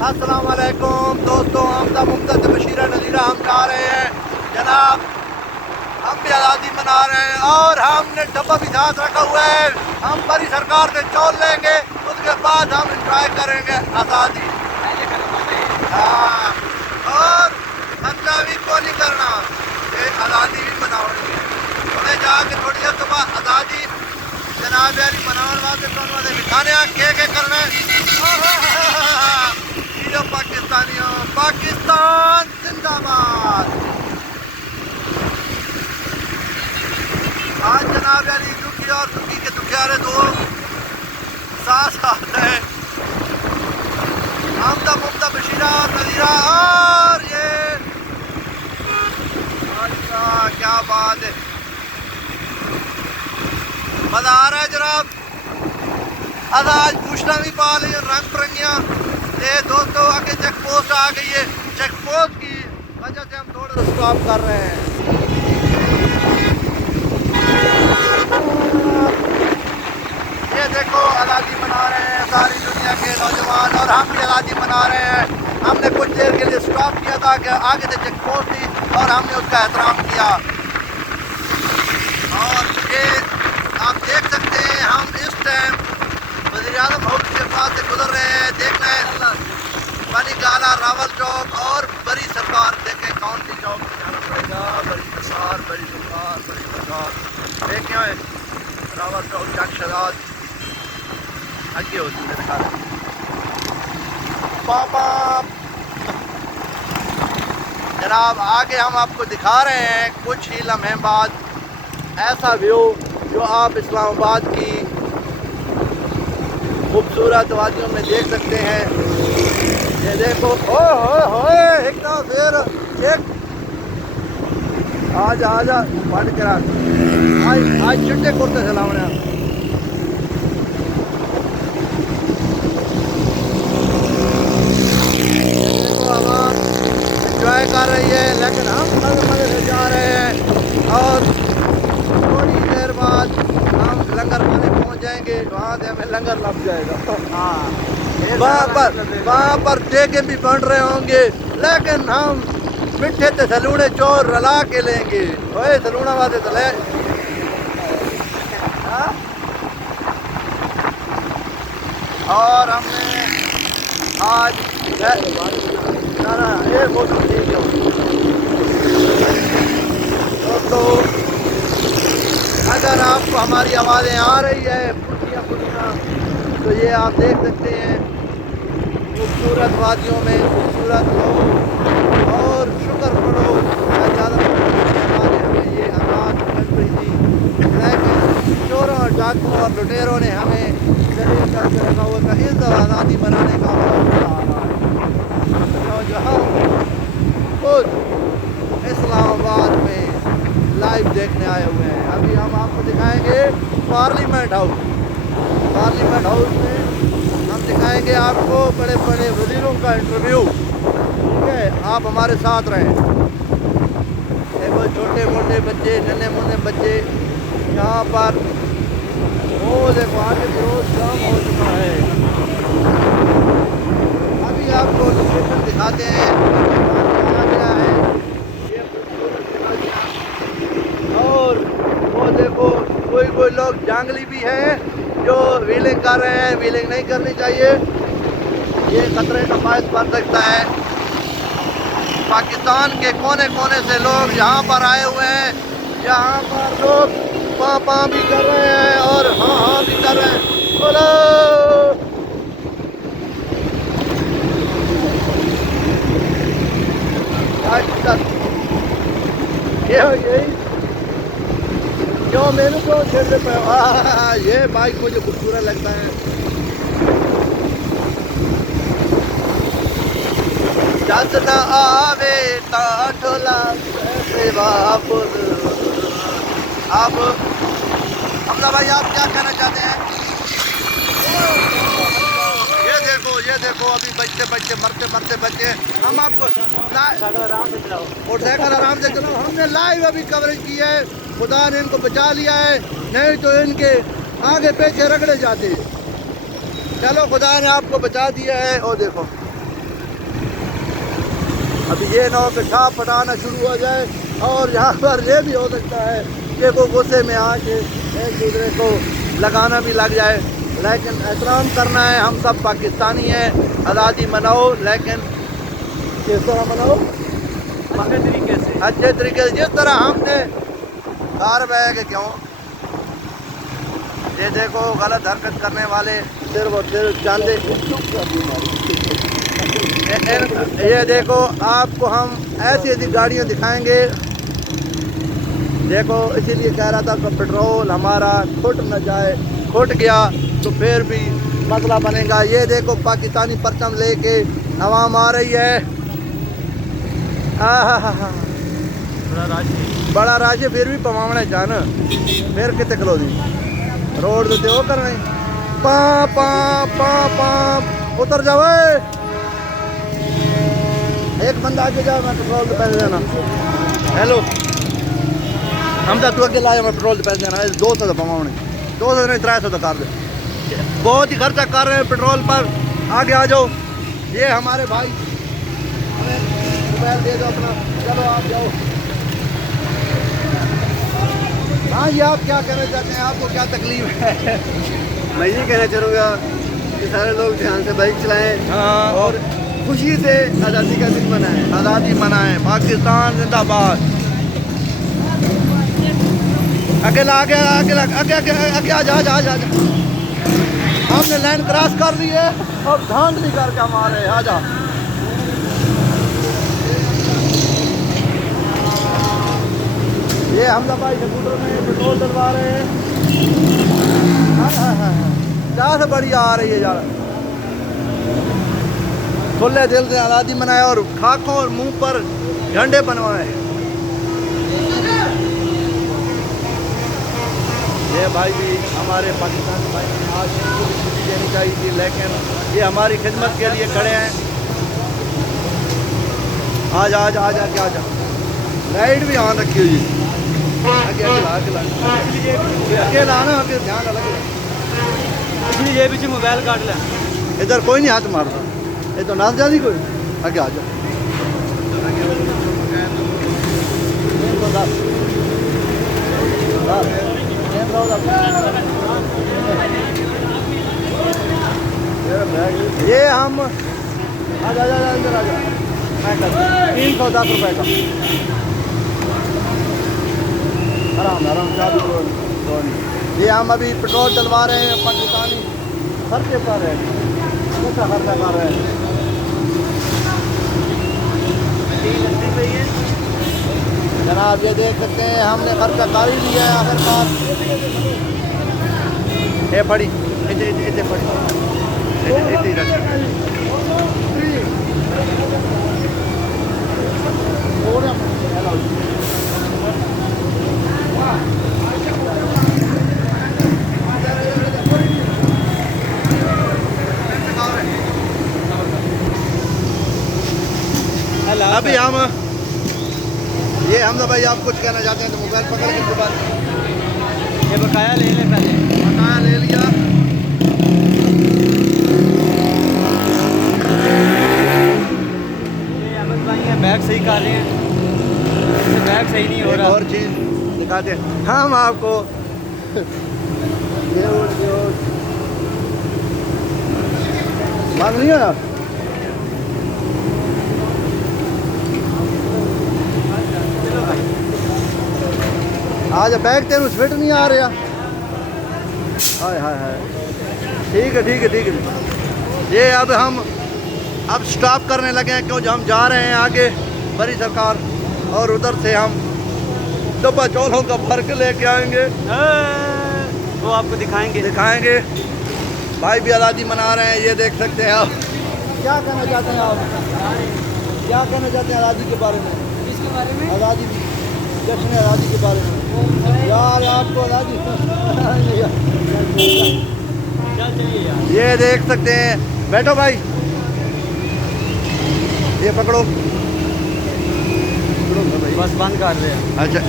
अस्सलाम वालेकुम दोस्तों, हमदा मुमतद बशीरा नज़ीरा हम जा रहे हैं जनाब। हम भी आज़ादी मना रहे हैं और हमने डब्बा भी साथ रखा हुआ है। हम बड़ी सरकार से चौल लेंगे, उसके बाद हम इंजॉय करेंगे आज़ादी। हाँ, और खर्चा भी को नहीं करना, ये आज़ादी भी मनाओगे। उन्हें जाके थोड़ी देर तो बाद आज़ादी जनाब यारी मनाने वास्ते दिखाने के करना जो पाकिस्तानियों, पाकिस्तान जिंदाबाद। आज जनाब यानी दुखी और दुखी के दुखियारे दो साथ साथ है। हमदा मुमदा बशीरा और नज़ीरा, और ये अच्छा क्या बात है, मजा आ रहा है जनाब। आज पूछना भी पा रही रंग बिरंगियाँ। ये दोस्तों आगे चेक पोस्ट आ गई है, चेक पोस्ट की वजह से हम थोड़ा स्टॉप कर रहे हैं। ये देखो आज़ादी मना रहे हैं सारी दुनिया के नौजवान, और हम भी आज़ादी मना रहे हैं। हमने कुछ देर के लिए स्टॉप किया था कि आगे से चेक पोस्ट थी और हमने उसका एहतराम किया। और ये आप देख सकते हैं हम इस टाइम वज़ीर-ए-आज़म हाउस के पास से गुजर रहे हैं। देखना है बनी गाला, रावल चौक और बड़ी सरकार। देखें कौन सी चौक जाना पड़ेगा, बड़ी सरकार, बड़ी सरकार, बड़ी सरकार। देखें रावल चौक, चक शहजाद आगे होती है दिखा पापा। जनाब आगे हम आपको दिखा रहे हैं कुछ ही लम्हे बाद ऐसा व्यू जो आप इस्लामाबाद की खूबसूरत वादियों में देख सकते हैं। ये देखो हो एकदम फिर एक आजा आजा पानी करा आज चिट्टे कुर्ते चलावने एंजॉय कर रही है, लेकिन हम मजे से जा रहे हैं। और थोड़ी देर बाद हम लंगर खाने पहुंच जाएंगे, वहाँ से हमें लंगर लग जाएगा। वहाँ पर देगे भी बन रहे होंगे, लेकिन हम मिठे ते सलूने चोर रला के लेंगे। ओए सलूना वादे चले और हमने आज ये फोटो ठीक है दोस्तों। अगर आपको हमारी आवाज़ें आ रही है पुलिया पुलिया, तो ये आप देख सकते हैं खूबसूरत वादियों में खूबसूरत लोग। और शुक्र करो ज़्यादा हमें ये आज़ाद मिल रही थी, लेकिन चोरों और डाकुओं और लुटेरों ने हमें जलील करके रखा हुआ था। इस आज़ादी बनाने का जहाँ खुद इस्लामाबाद में लाइव देखने आए हुए हैं। अभी हम आपको दिखाएंगे पार्लियामेंट हाउस। पार्लियामेंट हाउस में हम दिखाएंगे आपको बड़े बड़े वज़ीरों का इंटरव्यू। ठीक है, आप हमारे साथ रहें। देखो छोटे मोटे बच्चे, नन्हे मुन्ने बच्चे यहाँ पर, वो देखो आगे रोज काम हो चुका है। अभी आपको लोकेशन दिखाते हैं कहाँ गया है ये। और वो देखो कोई लोग जंगली भी हैं जो व्हीलिंग कर रहे हैं। व्हीलिंग नहीं करनी चाहिए, ये खतरे का बायस बन सकता है। पाकिस्तान के कोने कोने से लोग यहाँ पर आए हुए हैं। यहाँ पर लोग पाँ भी कर रहे हैं और हाँ भी कर रहे हैं। बोलो यही क्यों मेरे को छेड़ते पे। ये बाइक मुझे खूबसूरत लगता है। जस न आवे ढोला वापस। अब हमला भाई आप क्या कहना चाहते हैं? ये देखो अभी बच्चे मरते बच्चे। हम आपको मोटरसाइकिल आराम से चलाओ। हमने लाइव अभी कवरेज की है। खुदा ने इनको बचा लिया है, नहीं तो इनके आगे पीछे रगड़े जाते। चलो खुदा ने आपको बचा दिया है। और देखो अभी ये ना हो कि छाप पटाना शुरू हो जाए और यहाँ पर ये भी हो सकता है कि वो गुस्से में आके एक दूसरे को लगाना भी लग जाए। लेकिन एहतराम करना है, हम सब पाकिस्तानी हैं। आज़ादी मनाओ, लेकिन किस तरह मनाओ? अच्छे तरीके से, जिस तरह हमने कार बह के क्यों। ये देखो गलत हरकत करने वाले सिर्फ और सिर्फ चांदे। ये देखो आपको हम ऐसी ऐसी गाड़ियाँ दिखाएंगे। देखो इसीलिए कह रहा था कि पेट्रोल हमारा खुट न जाए, खुट गया तो फिर भी मसला बनेगा। ये देखो पाकिस्तानी परचम लेके आवाम आ रही है। बड़ा राज है, फिर भी पवावने जान फिर कितने किलो दी रोड देते हो कर रहे पा पा पा पा उतर जाओ। एक बंदा आगे जाओ, मैं पेट्रोल के पैसे देना। हेलो हमदा तू अगे लाया, मैं पेट्रोल के पैसे देना 200 का पवावने, 200 नहीं 300 का कर दे। बहुत ही खर्चा कर रहे हैं पेट्रोल पर, आगे आ जाओ। ये हमारे भाई हमें मोबाइल दे दो अपना, चलो आप जाओ। हाँ ये आप क्या कहना चाहते हैं, आपको क्या तकलीफ है? मैं ये कहना चाहूँगा कि सारे लोग ध्यान से बाइक चलाएं। हाँ, और खुशी से आज़ादी का दिन मनाएं। आज़ादी मनाएं, पाकिस्तान जिंदाबाद। अकेला आगे आगे आगे आगे आगे आ जा आ जा आ जा। हमने लाइन क्रॉस कर ली है और धांधली करके हम आ रहे हैं। आ जा। ये हमदा भाई स्कूटर में पेट्रोल डलवा रहे हैं। क्या से बढ़िया आ रही है यार। खुले दिल से आज़ादी मनाए और खाकों और मुंह पर झंडे बनवाए। ये भाई भी हमारे पाकिस्तान भाई ने आज इनको भी छुट्टी देनी चाहिए थी, लेकिन ये हमारी खिदमत के लिए खड़े हैं। आज आज आज आके आ जा। लाइट भी ऑन रखी हुई है। आगे अकेला आना, आगे ध्यान अलग इसलिए ये पीछे मोबाइल काट लें। इधर कोई नहीं हाथ मारता, ये तो नाच जाती कोई। आगे आ जा। ये हम आजा आजा अंदर आ जा। 310 रुपये का आराम आराम चाबी। ये हम अभी पेट्रोल डलवा रहे हैं। पाकिस्तानी खर्चे कर रहे हैं, कैसा खर्चा कर रहे हैं। जनाब ये देख सकते हैं हमने खर्चा कर ही लिया है आखिरकार। ये पड़ी इतने पड़ी अभी हम ये हमदा भाई आप कुछ कहना चाहते हैं तो मोबाइल पकड़ के बाद ये बकाया ले ले, पहले बकाया ले लिया। ये अहमद भाई हैं, बैग सही कर रहे हैं, बैग सही नहीं हो रहा। और चीज़ दिखाते हैं हम आपको। ये बंद नहीं है। आज बैग तेन फिट नहीं आ रहा। हाय हाय हाय। ठीक है ठीक है ठीक है। ये अब हम स्टॉप करने लगे हैं क्योंकि हम जा रहे हैं आगे बड़ी सरकार, और उधर से हम डब्बा चौलों का फर्क लेके आएंगे। वो आपको दिखाएंगे। भाई भी आज़ादी मना रहे हैं, ये देख सकते हैं आप। क्या कहना चाहते हैं आप? क्या कहना चाहते हैं आज़ादी के बारे में? किसके बारे में? आज़ादी, जश्न आज़ादी के बारे में। यार आपको आज़ादी चलिए यार। ये देख सकते हैं। बैठो भाई, ये पकड़ो। बस बंद कर रहे हैं। अच्छा